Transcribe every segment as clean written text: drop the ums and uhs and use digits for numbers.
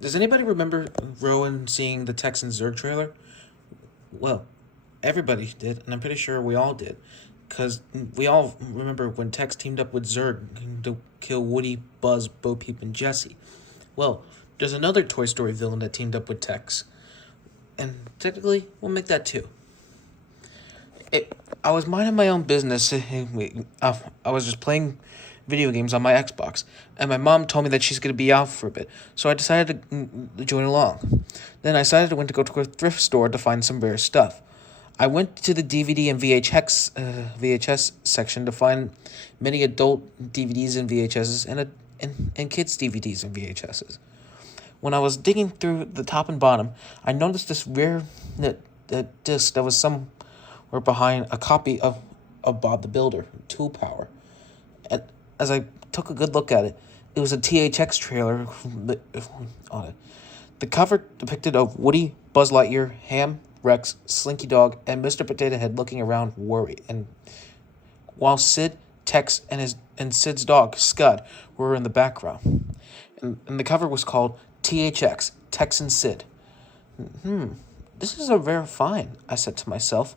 Does anybody remember Rowan seeing the Texan Zerg trailer? Well, everybody did, and I'm pretty sure we all did. Because we all remember when Tex teamed up with Zerg to kill Woody, Buzz, Bo Peep, and Jesse. Well, there's another Toy Story villain that teamed up with Tex. And technically, we'll make that two. I was minding my own business. I was just playing video games on my Xbox, and my mom told me that she's going to be out for a bit, so I decided to join along. Then I decided to go to a thrift store to find some rare stuff. I went to the DVD and VHS section to find many adult DVDs and VHSs and kids DVDs and VHSs. When I was digging through the top and bottom, I noticed this rare disc that was somewhere behind a copy of Bob the Builder, Tool Power. And as I took a good look at it, it was a THX trailer on it. The cover depicted of Woody, Buzz Lightyear, Ham, Rex, Slinky Dog, and Mr. Potato Head looking around worried, and while Sid, Tex, and Sid's dog, Scud, were in the background. And the cover was called THX, Tex and Sid. This is a rare find, I said to myself.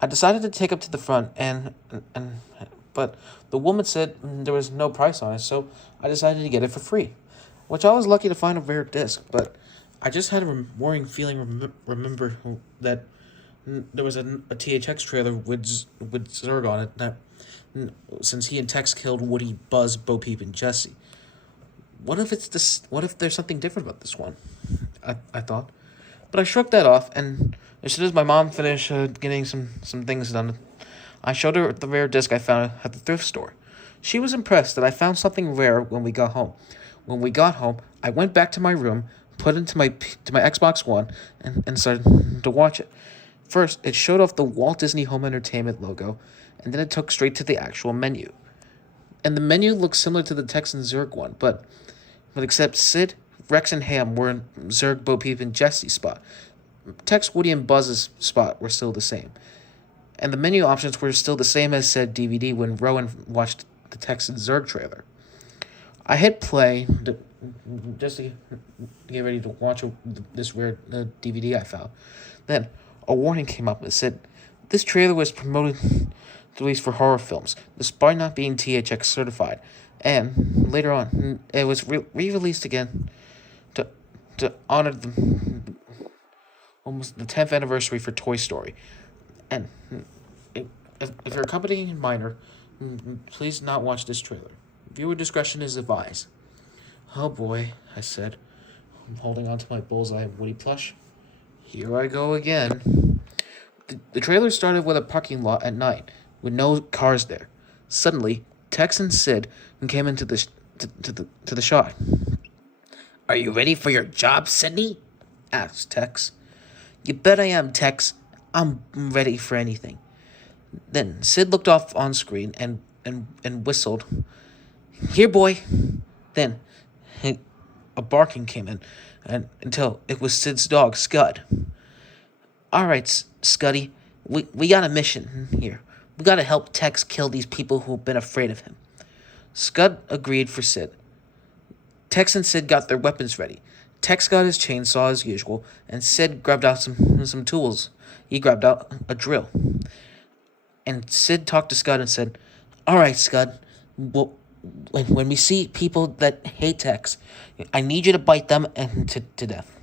I decided to take up to the front, but the woman said there was no price on it, so I decided to get it for free, which I was lucky to find a rare disc, but I just had a worrying feeling. Remember that there was a THX trailer with Zurg on it. That since he and Tex killed Woody, Buzz, Bo Peep, and Jesse. What if it's this? What if there's something different about this one? I thought, but I shrugged that off. And as soon as my mom finished getting some things done, I showed her the rare disc I found at the thrift store. She was impressed that I found something rare when we got home. When we got home, I went back to my room, put it into my Xbox One, and started to watch it. First, it showed off the Walt Disney Home Entertainment logo, and then it took straight to the actual menu. And the menu looked similar to the Texan Zerg one, but except Sid, Rex, and Ham were in Zerg, Bo Peep, and Jesse's spot. Tex, Woody, and Buzz's spot were still the same. And the menu options were still the same as said DVD when Rowan watched the Texan Zerg trailer. I hit play just to get ready to watch this rare DVD I found. Then a warning came up that said this trailer was promoted at least for horror films, despite not being THX certified. And later on, it was re-released again to honor almost the 10th anniversary for Toy Story. And if you're a company minor, please not watch this trailer. Viewer discretion is advised. Oh boy, I said, I'm holding on to my bullseye Woody plush. Here I go again. The trailer started with a parking lot at night, with no cars there. Suddenly, Tex and Sid came into the shot. "Are you ready for your job, Sydney?" asked Tex. "You bet I am, Tex. I'm ready for anything." Then Sid looked off on screen and whistled. "Here, boy." Then a barking came in, until it was Sid's dog, Scud. "All right, Scuddy, we got a mission here. We got to help Tex kill these people who've been afraid of him." Scud agreed for Sid. Tex and Sid got their weapons ready. Tex got his chainsaw as usual, and Sid grabbed out some tools. He grabbed out a drill. And Sid talked to Scud and said, "All right, Scud, well, when we see people that hate Tex, I need you to bite them and to death."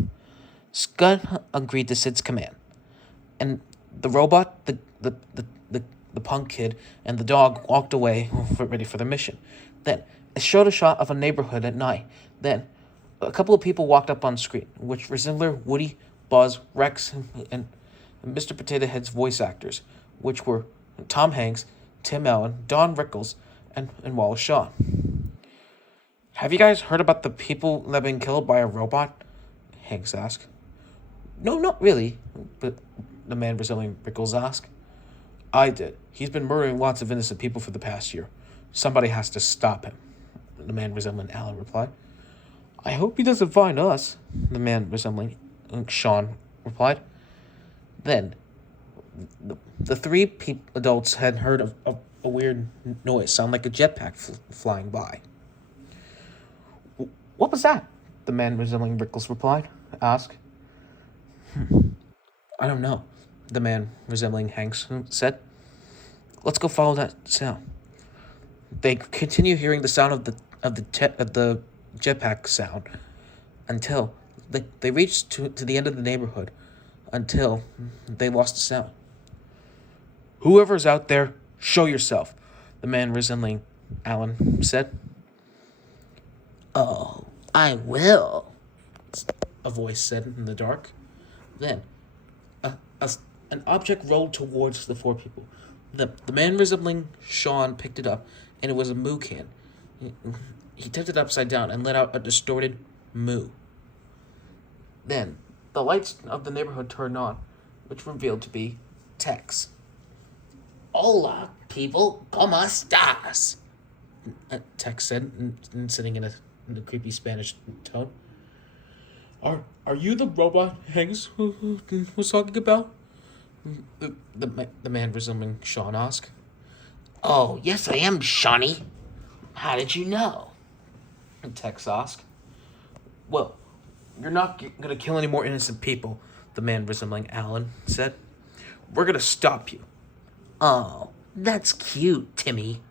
Scud agreed to Sid's command. And the robot, the punk kid, and the dog walked away, ready for the mission. Then it showed a shot of a neighborhood at night. Then a couple of people walked up on screen, which resembled Woody, Buzz, Rex, and Mr. Potato Head's voice actors, which were Tom Hanks, Tim Allen, Don Rickles, and Wallace Shawn. "Have you guys heard about the people that have been killed by a robot?" Hanks asked. "No, not really," but the man resembling Rickles asked. "I did. He's been murdering lots of innocent people for the past year. Somebody has to stop him," the man resembling Allen replied. "I hope he doesn't find us," the man resembling Sean replied. Then the three adults had heard of a weird noise, sound like a jetpack flying by. "What was that?" The man resembling Rickles replied. Asked. I don't know, the man resembling Hanks said. Let's go follow that sound. They continue hearing the sound of the jetpack sound until they reached to the end of the neighborhood until they lost the sound. Whoever's out there, show yourself, the man resembling Alan said. Oh, I will, A voice said in the dark. Then, an object rolled towards the four people. The man resembling Sean picked it up, and it was a moo can. He tipped it upside down and let out a distorted moo. Then, the lights of the neighborhood turned on, which revealed to be Tex. Hola, people, ¿cómo estás? Tex said, sitting in a creepy Spanish tone. Are you the robot Hanks was talking about? The man resembling Sean asked. Oh, yes, I am, Shawnee. How did you know? Tex asked. Well, you're not gonna kill any more innocent people, the man resembling Alan said. We're gonna stop you. Oh, that's cute, Timmy.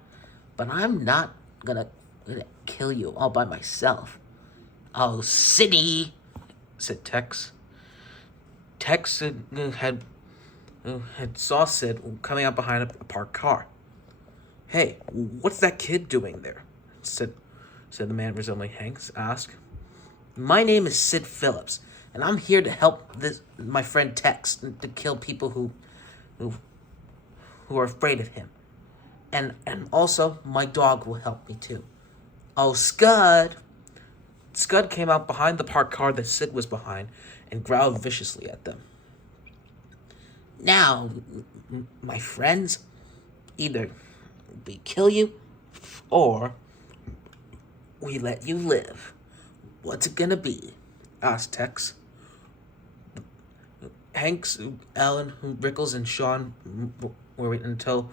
But I'm not gonna kill you all by myself. Oh, Sydney, said Tex. Tex had saw Sid coming up behind a parked car. Hey, what's that kid doing there? said the man resembling Hanks asked. My name is Sid Phillips, and I'm here to help my friend Tex to kill people who are afraid of him. And also, my dog will help me too. Oh, Scud! Scud came out behind the parked car that Sid was behind and growled viciously at them. Now, my friends, either we kill you or we let you live. What's it gonna be? Asked Tex. Hanks, Alan, Rickles, and Sean were waiting until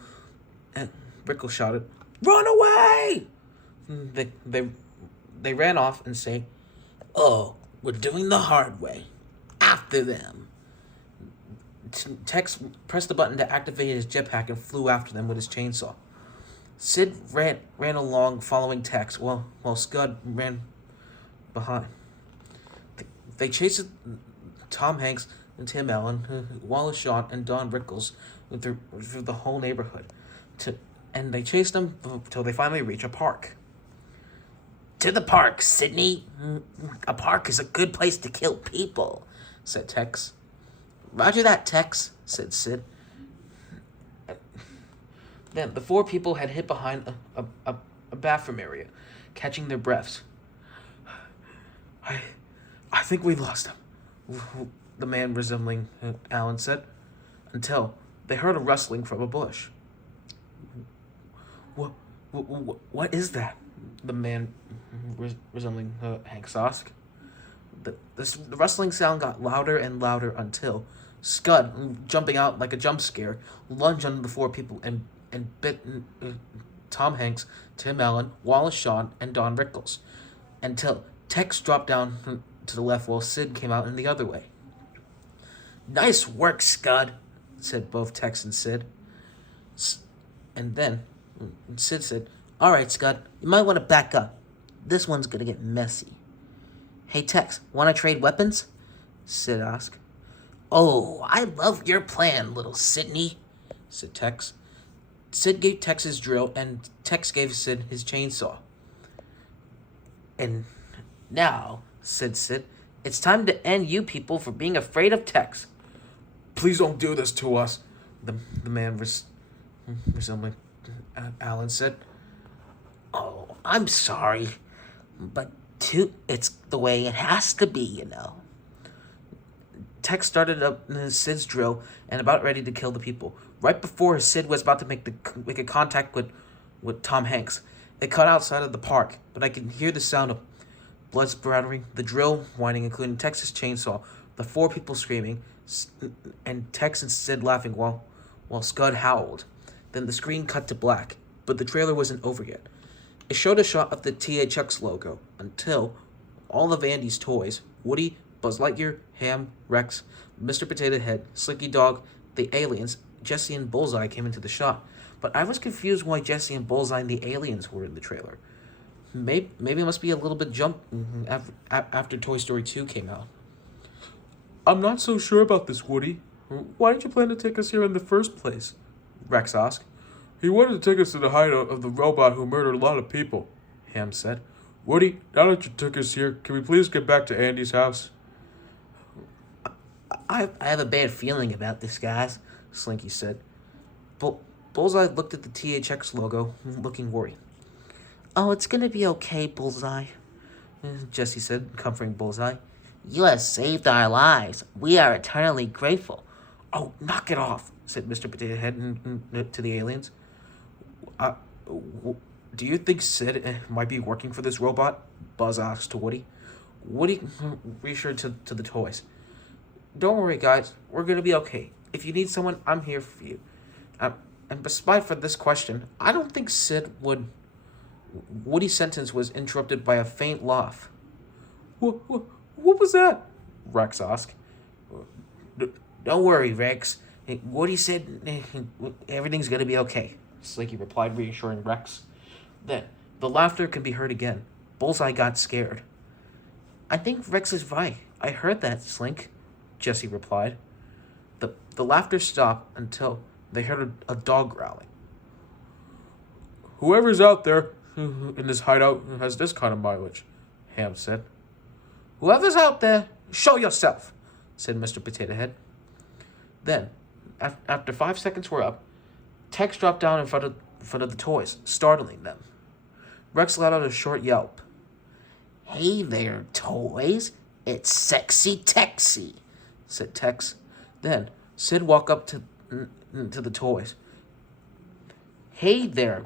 Rickles shouted, "Run away!" They ran off and say, "Oh, we're doing the hard way. After them." Tex pressed the button to activate his jetpack and flew after them with his chainsaw. Sid ran along following Tex while Scud ran behind. They chased Tom Hanks and Tim Allen, Wallace Shaw, and Don Rickles through the whole neighborhood. And they chased them until they finally reached a park. To the park, Sydney. A park is a good place to kill people, said Tex. Roger that, Tex, said Sid. Then the four people had hid behind a bathroom area, catching their breaths. I think we lost him, the man resembling Alan said, until they heard a rustling from a bush. What is that? The man resembling Hanks asked. The rustling sound got louder and louder until Scud, jumping out like a jump scare, lunged under the four people and bit Tom Hanks, Tim Allen, Wallace Shawn, and Don Rickles, until Tex dropped down to the left while Sid came out in the other way. Nice work, Scud, said both Tex and Sid. And then Sid said, all right, Scud, you might want to back up. This one's going to get messy. Hey, Tex, want to trade weapons? Sid asked. Oh, I love your plan, little Sydney, said Tex. Sid gave Tex his drill, and Tex gave Sid his chainsaw. And now, said Sid, it's time to end you people for being afraid of Tex. Please don't do this to us, the man resembling Alan said. Oh, I'm sorry, but it's the way it has to be, you know. Tex started up Sid's drill and about ready to kill the people. Right before Sid was about to make a contact with Tom Hanks, it cut outside of the park, but I could hear the sound of blood spattering, the drill whining, including Tex's chainsaw, the four people screaming, and Tex and Sid laughing while Scud howled. Then the screen cut to black, but the trailer wasn't over yet. It showed a shot of the THX logo until all of Andy's toys, Woody, Buzz Lightyear, Ham, Rex, Mr. Potato Head, Slinky Dog, the aliens, Jesse and Bullseye came into the shop. But I was confused why Jesse and Bullseye and the aliens were in the trailer. Maybe it must be a little bit jump after Toy Story 2 came out. I'm not so sure about this, Woody. Why did you plan to take us here in the first place? Rex asked. He wanted to take us to the hideout of the robot who murdered a lot of people, Ham said. Woody, now that you took us here, can we please get back to Andy's house? I have a bad feeling about this, guys, Slinky said. Bullseye looked at the THX logo, looking worried. Oh, it's gonna be okay, Bullseye, Jesse said, comforting Bullseye. You have saved our lives. We are eternally grateful. Oh, knock it off, said Mr. Potato Head to the aliens. Do you think Sid might be working for this robot? Buzz asked to Woody. Woody reassured to the toys. Don't worry, guys. We're going to be okay. If you need someone, I'm here for you. And despite for this question, I don't think Sid would... Woody's sentence was interrupted by a faint laugh. What was that? Rex asked. Don't worry, Rex. Woody said everything's going to be okay, Slinky replied, reassuring Rex. Then, the laughter could be heard again. Bullseye got scared. I think Rex is right. I heard that, Slink, Jesse replied. The laughter stopped until they heard a dog growling. Whoever's out there in this hideout has this kind of mileage, Ham said. Whoever's out there, show yourself, said Mr. Potato Head. Then, after 5 seconds were up, Tex dropped down in front of the toys, startling them. Rex let out a short yelp. Hey there, toys. It's Sexy Texy, said Tex. Then, Sid walked up to the toys. Hey there,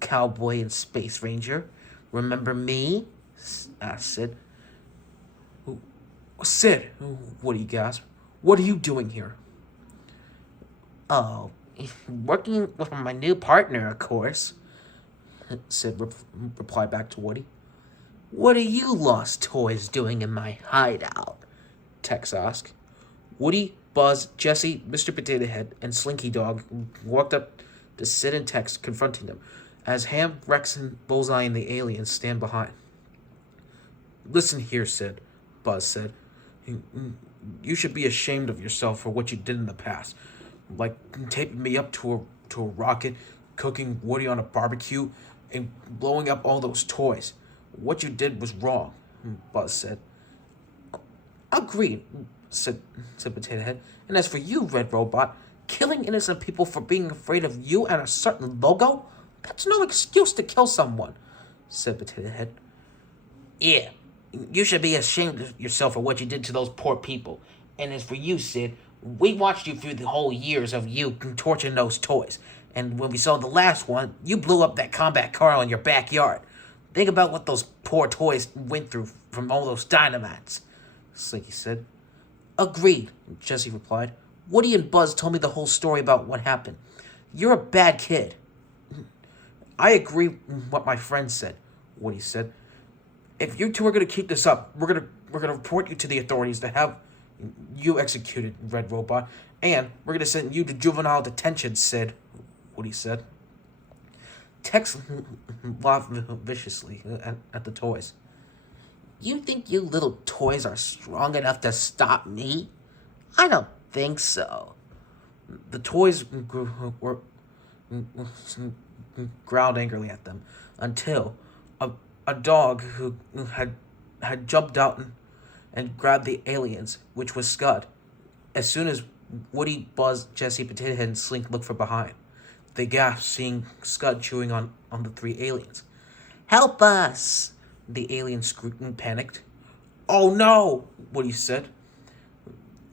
cowboy and space ranger. Remember me? Asked Sid. Sid, Woody gasped. What are you doing here? Oh, working with my new partner, of course, Sid replied back to Woody. What are you lost toys doing in my hideout? Tex asked. Woody, Buzz, Jesse, Mr. Potato Head, and Slinky Dog walked up to Sid and Tex, confronting them, as Ham, Rex, and Bullseye and the aliens stand behind. Listen here, Sid, Buzz said. You should be ashamed of yourself for what you did in the past. Like taping me up to a rocket, cooking Woody on a barbecue, and blowing up all those toys. What you did was wrong, Buzz said. Agreed, said Potato Head. And as for you, Red Robot, killing innocent people for being afraid of you and a certain logo? That's no excuse to kill someone, said Potato Head. Yeah, you should be ashamed of yourself for what you did to those poor people. And as for you, Sid, we watched you through the whole years of you torturing those toys. And when we saw the last one, you blew up that combat car in your backyard. Think about what those poor toys went through from all those dynamites, Slinky said. Agreed, Jesse replied. Woody and Buzz told me the whole story about what happened. You're a bad kid. I agree with what my friend said, Woody said. If you two are going to keep this up, we're gonna report you to the authorities to have you executed, Red Robot, and we're going to send you to juvenile detention, Sid, Woody said. Tex laughed viciously at the toys. You think you little toys are strong enough to stop me? I don't think so. The toys growled angrily at them until a dog who had jumped out and grabbed the aliens, which was Scud. As soon as Woody, Buzz, Jesse, Potato Head, and Slink looked from behind, they gasped, seeing Scud chewing on the three aliens. Help us! The aliens screamed and panicked. Oh no! Woody said.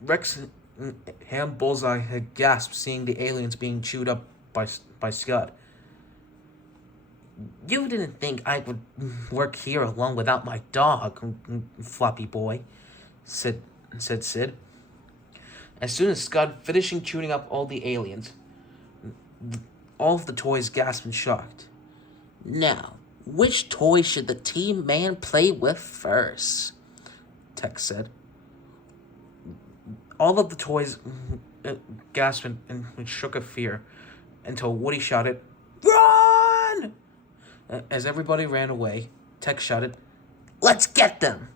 Rex and Ham Bullseye had gasped, seeing the aliens being chewed up by Scud. You didn't think I would work here alone without my dog, Floppy Boy, said Sid. As soon as Scud finishing chewing up all the aliens, all of the toys gasped and shocked. Now, Which toy should the team man play with first? Tex said. All of the toys gasped and shook of fear until Woody shouted, "Run!" As everybody ran away, Tex shouted, "Let's get them!"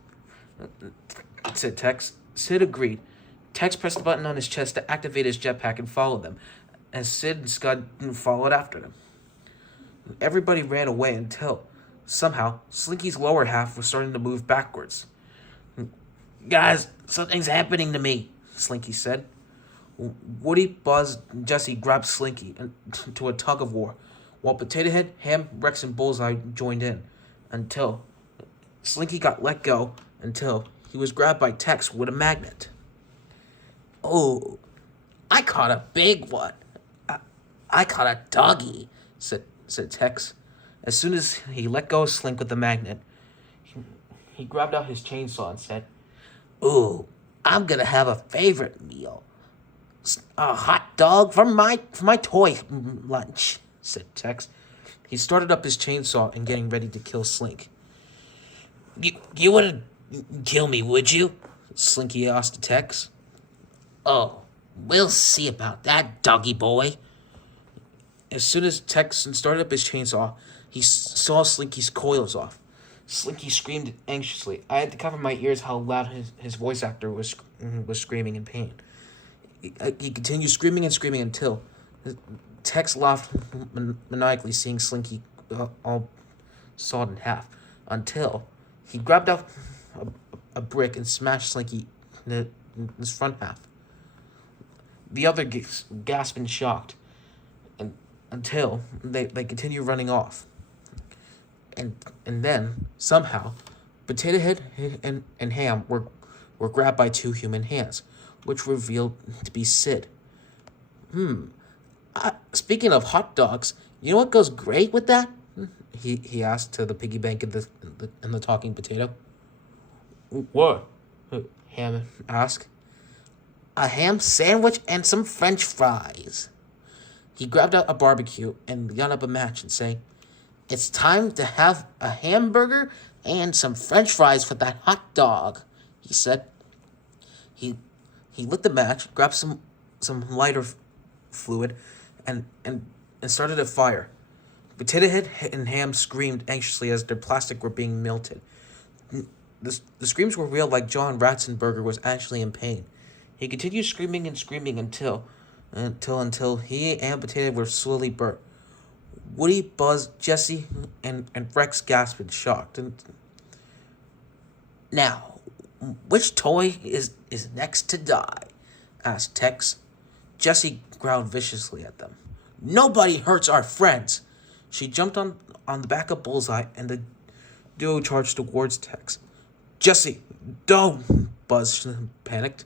said Tex. Sid agreed. Tex pressed the button on his chest to activate his jetpack and follow them, as Sid and Scud followed after them. Everybody ran away until, somehow, Slinky's lower half was starting to move backwards. "Guys, something's happening to me," Slinky said. Woody, Buzz, and Jesse grabbed Slinky into a tug of war, while Potato Head, Ham, Rex, and Bullseye joined in, until Slinky got let go until he was grabbed by Tex with a magnet. "Oh, I caught a big one. I caught a doggy," said Tex. As soon as he let go of Slink with the magnet, he grabbed out his chainsaw and said, "Ooh, I'm gonna have a favorite meal. A hot dog for my toy lunch," said Tex. He started up his chainsaw and getting ready to kill Slink. You wouldn't kill me, would you?" Slinky asked Tex. "Oh, we'll see about that, doggy boy." As soon as Tex started up his chainsaw, he saw Slinky's coils off. Slinky screamed anxiously. I had to cover my ears how loud his voice actor was screaming in pain. He continued screaming and screaming until Tex laughed maniacally, seeing Slinky all sawed in half, until he grabbed up a brick and smashed Slinky in his front half. The other gasped in shock, and until they continued running off. And then, somehow, Potato Head and Ham were grabbed by two human hands, which revealed to be Sid. Speaking of hot dogs, you know what goes great with that?" He asked to the piggy bank and the talking potato. "What?" Ham asked. "A ham sandwich and some French fries." He grabbed out a barbecue and got up a match and saying, "It's time to have a hamburger and some French fries for that hot dog," he said. He lit the match, grabbed some lighter fluid, and started a fire. Potato Head and Ham screamed anxiously as their plastic were being melted. The screams were real, like John Ratzenberger was actually in pain. He continued screaming and screaming until he and Potato Head were slowly burnt. Woody, Buzz, Jesse, and Rex gasped in shock. "Now, which toy is next to die?" asked Tex. Jesse growled viciously at them. "Nobody hurts our friends!" She jumped on the back of Bullseye, and the duo charged towards Tex. "Jesse, don't!" Buzz panicked.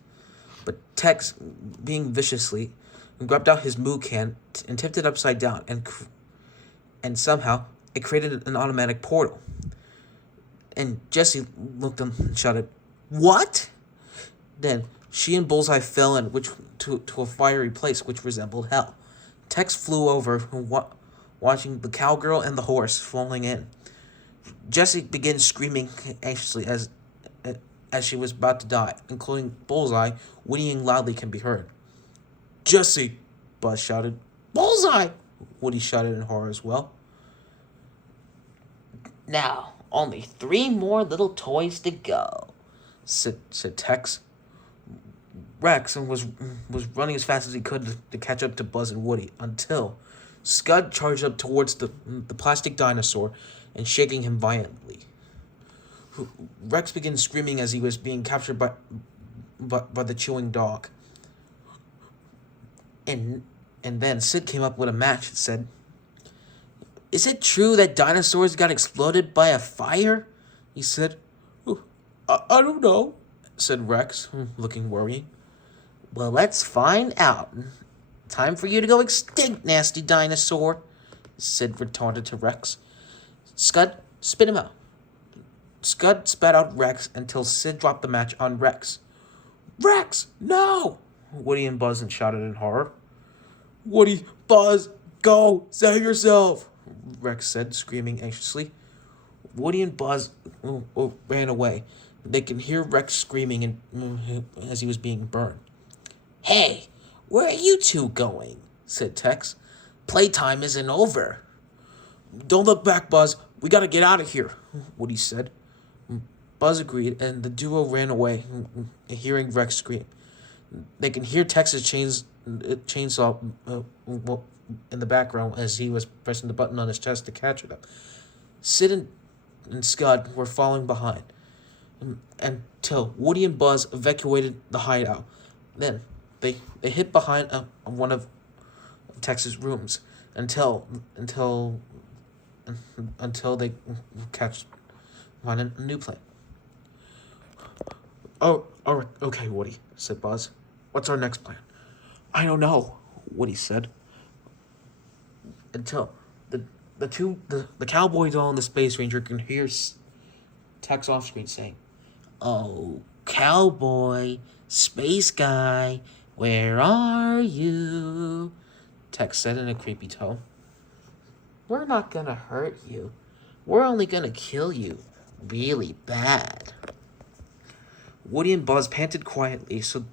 But Tex, being viciously, grabbed out his moo can and tipped it upside down, and somehow it created an automatic portal. And Jesse looked and shouted, "What?" Then she and Bullseye fell in to a fiery place which resembled hell. Tex flew over, watching the cowgirl and the horse falling in. Jesse began screaming anxiously as she was about to die, including Bullseye whinnying loudly can be heard. "Jesse!" Buzz shouted. "Bullseye!" Woody shouted in horror as well. "Now, only 3 more little toys to go," said Tex. Rex was running as fast as he could to catch up to Buzz and Woody until Scud charged up towards the plastic dinosaur and shaking him violently. Rex began screaming as he was being captured by the chewing dog. And then Sid came up with a match and said, "Is it true that dinosaurs got exploded by a fire?" he said. I don't know," said Rex, looking worried. "Well, let's find out. Time for you to go extinct, nasty dinosaur," Sid retorted to Rex. "Scud, spit him out." Scud spat out Rex until Sid dropped the match on Rex. "Rex, no!" Woody and Buzz shouted in horror. "Woody, Buzz, go! Save yourself!" Rex said, screaming anxiously. Woody and Buzz ran away. They can hear Rex screaming as he was being burned. Hey, where are you two going? Said Tex. Playtime isn't over. Don't look back, Buzz. We gotta get out of here, Woody said. Buzz agreed, and the duo ran away, hearing Rex scream. They can hear Tex's chainsaw in the background as he was pressing the button on his chest to catch them. Sid and Scud were falling behind until Woody and Buzz evacuated the hideout. Then they hid behind one of Tex's rooms until they find a new plane. Oh, all right, okay, Woody, said Buzz. What's our next plan? I don't know, Woody said. Until the cowboy doll and the space ranger can hear Tex off screen saying, Oh, cowboy, space guy, where are you? Tex said in a creepy tone. We're not gonna hurt you. We're only gonna kill you really bad. Woody and Buzz panted quietly so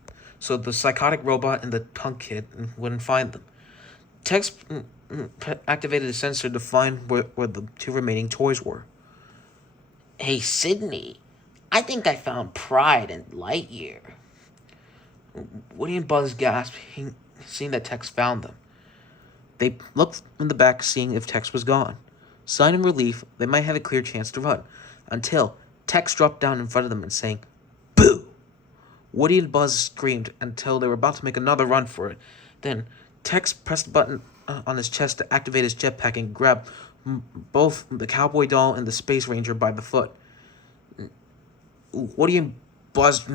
the psychotic robot and the punk kid wouldn't find them. Tex activated a sensor to find where the two remaining toys were. Hey, Sydney, I think I found Pride and Lightyear. Woody and Buzz gasped, seeing that Tex found them. They looked in the back, seeing if Tex was gone. Sighing in relief, they might have a clear chance to run, until Tex dropped down in front of them and saying, Boo! Woody and Buzz screamed until they were about to make another run for it. Then Tex pressed the button on his chest to activate his jetpack and grab both the cowboy doll and the space ranger by the foot. Woody and Buzz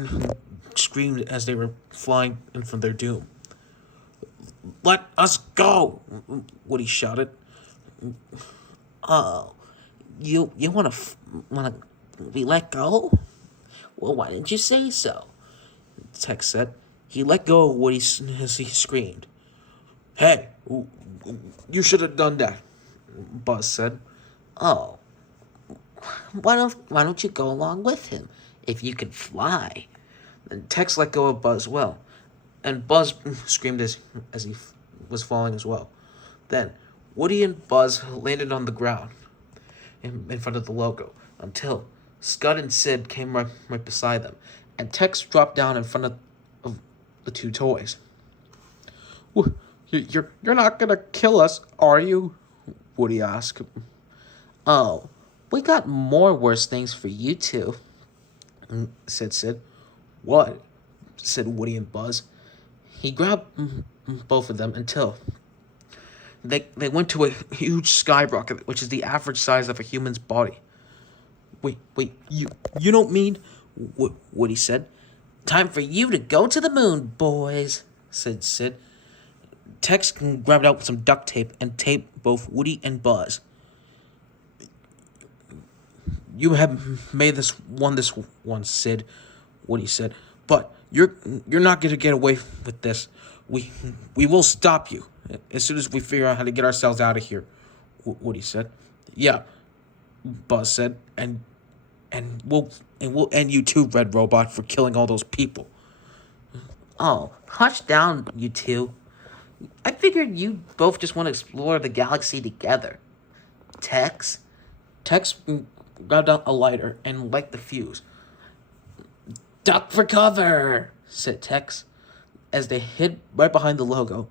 screamed as they were flying in from their doom. Let us go! Woody shouted. Oh, you wanna be let go? Well, why didn't you say so? Tex said. He let go of Woody as he screamed. Hey, you should have done that, Buzz said. Oh, why don't you go along with him if you can fly? Then Tex let go of Buzz well, and Buzz screamed as he was falling as well. Then Woody and Buzz landed on the ground in front of the logo until Scud and Sid came right beside them, and Tex dropped down in front of the two toys. You're not gonna kill us, are you? Woody asked. Oh, we got more worse things for you two, said Sid. What? Said Woody and Buzz. He grabbed both of them until they went to a huge skyrocket, which is the average size of a human's body. Wait, you don't mean? Woody said. Time for you to go to the moon, boys, said Sid. Tex grabbed out some duct tape and taped both Woody and Buzz. You have made this one, Sid, Woody said. But you're not gonna get away with this. We will stop you as soon as we figure out how to get ourselves out of here, Woody said. Yeah, Buzz said, and we'll end you too, Red Robot, for killing all those people. Oh, hush down, you two. I figured you both just want to explore the galaxy together. Tex grabbed out a lighter and lighted the fuse. Duck for cover, said Tex. As they hid right behind the logo,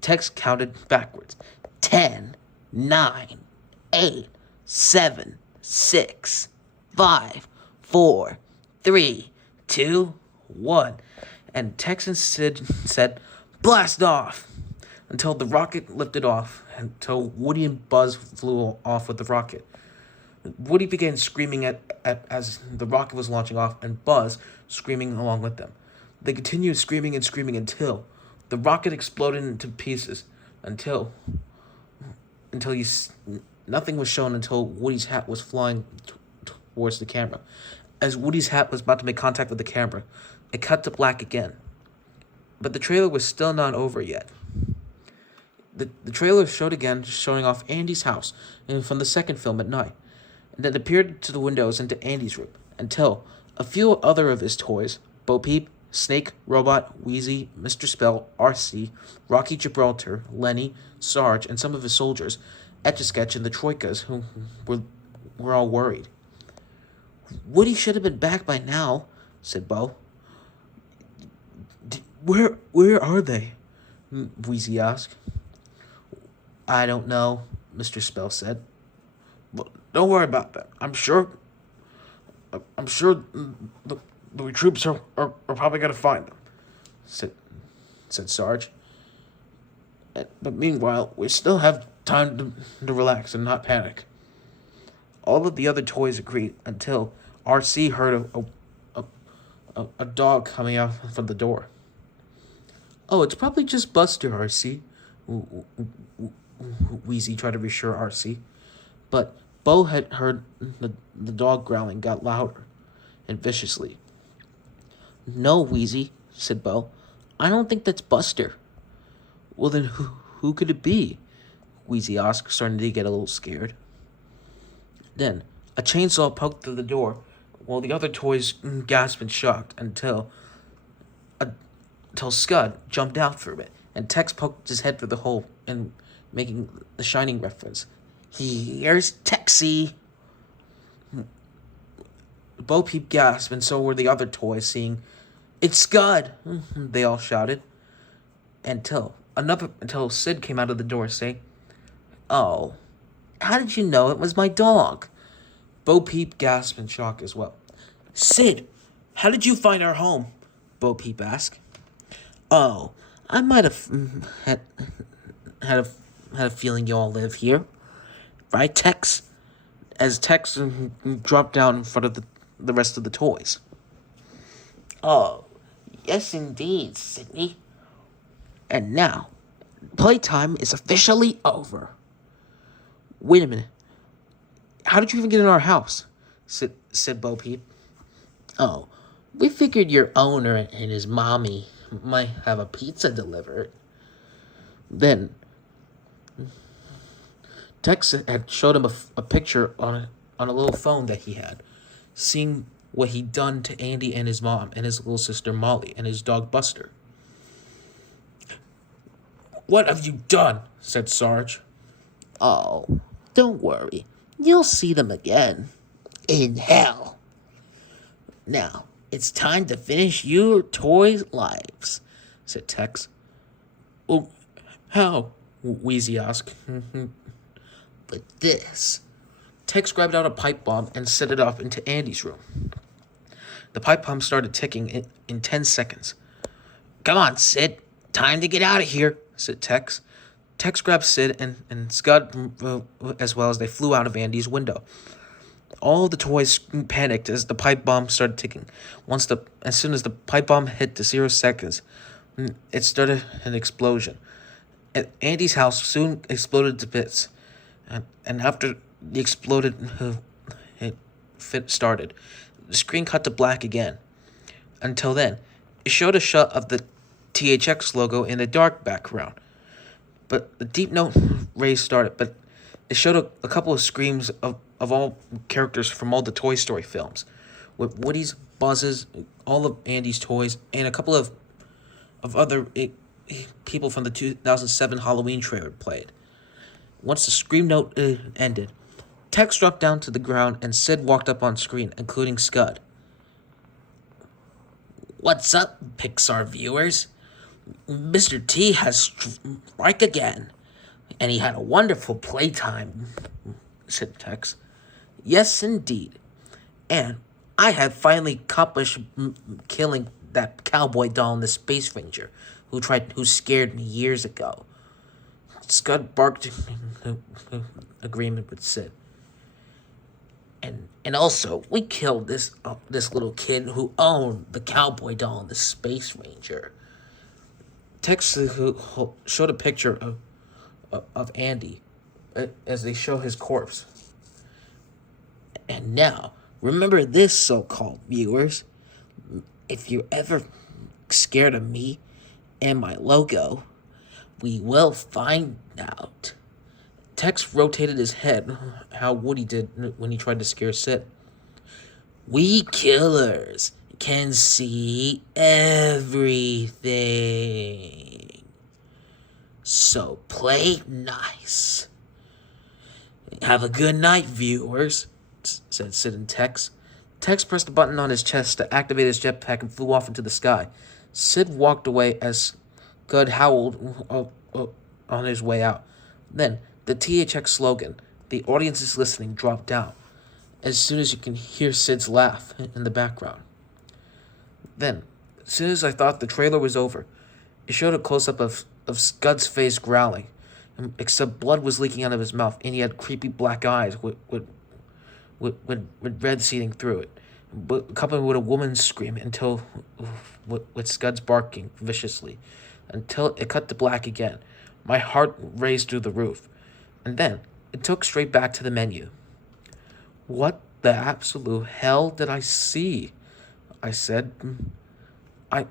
Tex counted backwards. 10, 9, 8, 7, 6, 5, 4, 3, 2, 1. And Tex and Sid said, blast off! Until the rocket lifted off, until Woody and Buzz flew off with the rocket. Woody began screaming as the rocket was launching off, and Buzz screaming along with them. They continued screaming and screaming until the rocket exploded into pieces, until nothing was shown until Woody's hat was flying towards the camera. As Woody's hat was about to make contact with the camera, it cut to black again. But the trailer was still not over yet. The trailer showed again, showing off Andy's house and from the second film at night. and then appeared to the windows into Andy's room until a few other of his toys, Bo Peep, Snake, Robot, Wheezy, Mr. Spell, RC, Rocky Gibraltar, Lenny, Sarge, and some of his soldiers, Etch-a-Sketch, and the Troikas, who were all worried. Woody should have been back by now, said Bo. Where are they? Wheezy asked. I don't know, Mr. Spell said. Well, don't worry about that. I'm sure the troops are probably going to find them, said Sarge. But meanwhile, we still have time to relax and not panic. All of the other toys agreed until RC heard a dog coming out from the door. Oh, it's probably just Buster, RC. Wheezy tried to reassure RC. But Bo had heard the dog growling got louder and viciously. No, Wheezy, said Bo. I don't think that's Buster. Well, then who could it be? Wheezy asked, starting to get a little scared. Then a chainsaw poked through the door while the other toys gasped in shock until Scud jumped out from it, and Tex poked his head through the hole and making the Shining reference. Here's Texie. Bo Peep gasped, and so were the other toys, seeing, it's Scud! They all shouted. Until Sid came out of the door saying, Oh, how did you know it was my dog? Bo Peep gasped in shock as well. Sid, how did you find our home? Bo Peep asked. Oh, I might have had a feeling you all live here. Right, Tex? As Tex dropped down in front of the rest of the toys. Oh, yes indeed, Sydney. And now, playtime is officially over. Wait a minute. How did you even get in our house? Said Bo Peep. Oh, we figured your owner and his mommy might have a pizza delivered. Then, Tex had showed him a picture on a little phone that he had, seeing what he'd done to Andy and his mom and his little sister Molly and his dog Buster. What have you done? Said Sarge. Oh, don't worry. You'll see them again. In hell. Now, it's time to finish your toys' lives, said Tex. Well, how? Wheezy asked. But this. Tex grabbed out a pipe bomb and set it off into Andy's room. The pipe bomb started ticking in 10 seconds. Come on, Sid. Time to get out of here, said Tex. Tex grabbed Sid and Scud as well as they flew out of Andy's window. All the toys panicked as the pipe bomb started ticking. As soon as the pipe bomb hit the 0 seconds, it started an explosion. Andy's house soon exploded to bits. And after the exploded started, the screen cut to black again. Until then, it showed a shot of the THX logo in the dark background. But the deep note rays started, but it showed a couple of screams of all characters from all the Toy Story films, with Woody's, Buzz's, all of Andy's toys, and a couple of other people from the 2007 Halloween trailer played. Once the scream note ended, Tex dropped down to the ground and Sid walked up on screen, including Scud. What's up, Pixar viewers? Mr. T has strike again, and he had a wonderful playtime, said Tex. Yes, indeed. And I have finally accomplished killing that cowboy doll in the Space Ranger who scared me years ago. Scud barked in agreement with Sid. And also, we killed this little kid who owned the cowboy doll in the Space Ranger. Tex showed a picture of Andy as they show his corpse. And now, remember this, so-called viewers. If you're ever scared of me and my logo, we will find out. Tex rotated his head, how Woody did when he tried to scare Sid. We killers can see everything. So play nice. Have a good night, viewers, said Sid and Tex. Tex pressed a button on his chest to activate his jetpack and flew off into the sky. Sid walked away as Scud howled on his way out. Then, the THX slogan, "The audience is listening," dropped down, as soon as you can hear Sid's laugh in the background. Then, as soon as I thought the trailer was over, it showed a close-up of Scud's face growling, except blood was leaking out of his mouth, and he had creepy black eyes with red seeping through it, but accompanied with a woman's scream with Scud's barking viciously, until it cut to black again. My heart raced through the roof, and then it took straight back to the menu. What the absolute hell did I see? I said. I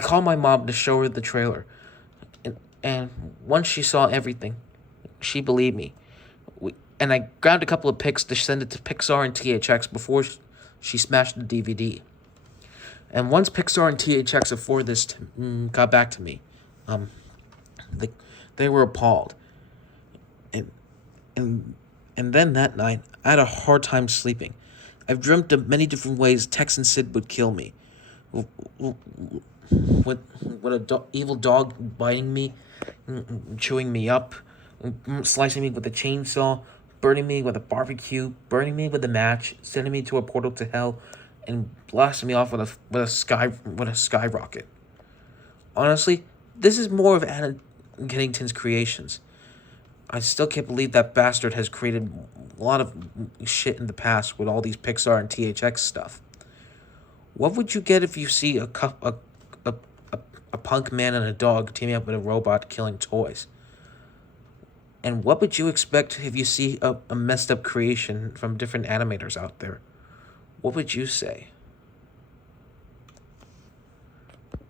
called my mom to show her the trailer, and once she saw everything, she believed me. And I grabbed a couple of pics to send it to Pixar and THX before she smashed the DVD. And once Pixar and THX before this got back to me, they were appalled. And then that night, I had a hard time sleeping. I've dreamt of many different ways Tex and Sid would kill me. With a evil dog biting me, chewing me up, slicing me with a chainsaw, burning me with a barbecue, burning me with a match, sending me to a portal to hell, and blasting me off with a skyrocket. Honestly, this is more of Anna Kennington's creations. I still can't believe that bastard has created a lot of shit in the past with all these Pixar and THX stuff. What would you get if you see a punk man and a dog teaming up with a robot killing toys? And what would you expect if you see a messed up creation from different animators out there? What would you say?